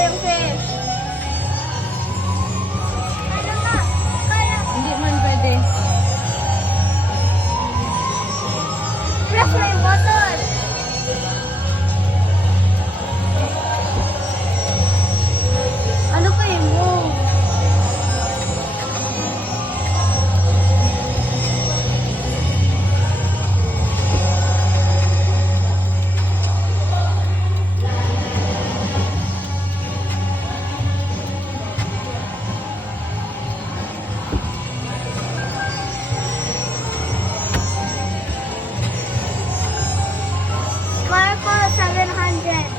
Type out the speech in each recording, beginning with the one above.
yung fish. Ano na? Kaya. Hindi man pwede. Plus may bottle. Ano kayo mo? Marco, 700.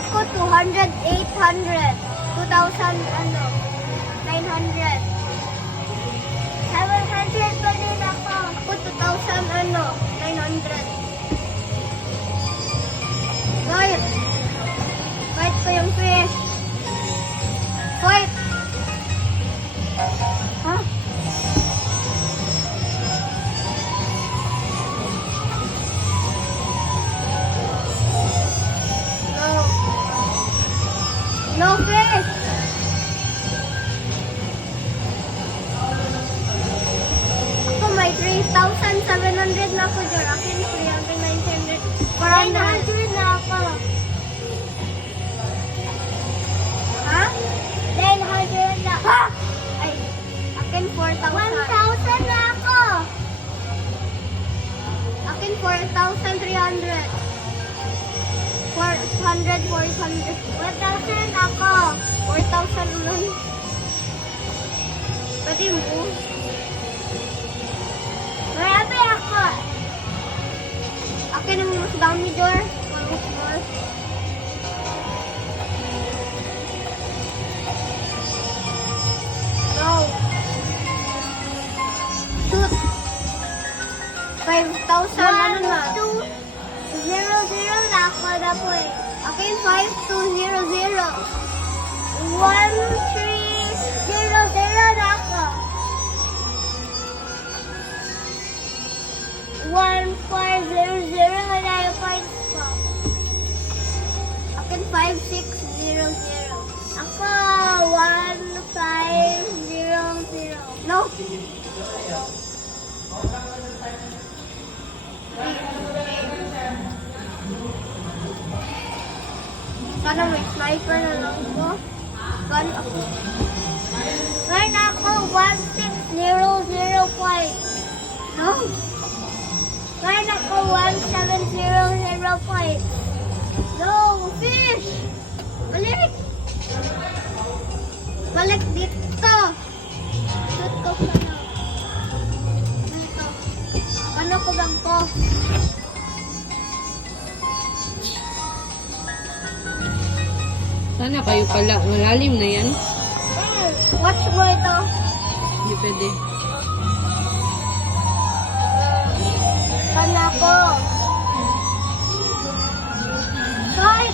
Ako, 200, 800. 2,000, ano, 900. 700 pa din ako. Ako, 2,000, ano, 900. Wait. Wait ko yung fish. Wait. Huh? No. No fish. Ako may 3,700 na ako dyan. Akin 300, 900. 900 na ako. Ha? 900 na. Ha? Ay, akin 4,000. 1,000 na ako. Akin 4,300. 400, 400. 1,000 ako. 4,000 nun. Pwede mo. Marami ako. Akin ang mas dami, Jor. Mas more. Go. Shoot. 5,000. Ano na? 2,000 na ako na po eh. Akin 5,200. 1,300 na ako. 1,500 na yung points ko. Akin 5,600. Ako 1,500. No. Sana may sniper na lang ko. Gun ako. Gun ako, 1,600 points. No? Gun ako, 1,700 points. No, fish! Balik! Balik dito! Shoot ko pa na. Dito. Ano ko bang ko? Sana kayo pala. Malalim na yan. Watch mo ito. Hindi pwede. Kana ko. Fight!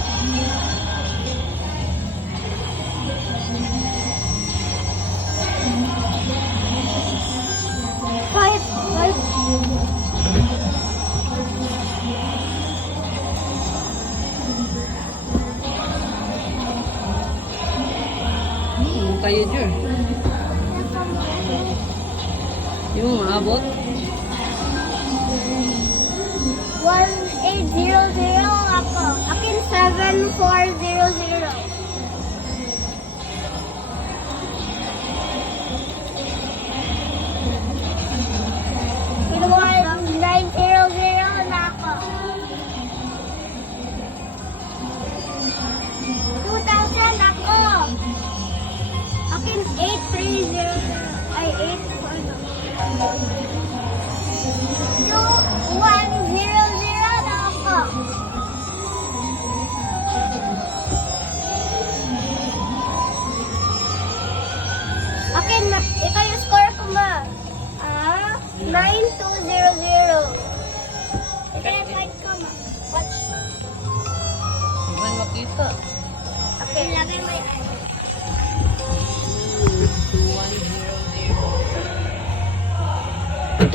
Fight! Fight! Kayo, Jor. Yung maabot. 1,800 ako. Akin 7,400. Kinuha 9,000 na ako. 2,000 ako. Akin 8,300. Ay, 2,100 na ako. Akin, ito yung score ko ma. 9,200. Ito yung point ko ma. Watch. Hindi man makita. Okay, lagay mo yung 2,100. 2.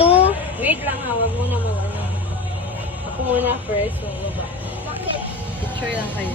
Wait lang ha, wag muna mag-ano. Ako muna first, so baba. Bakit? Picture lang kayo.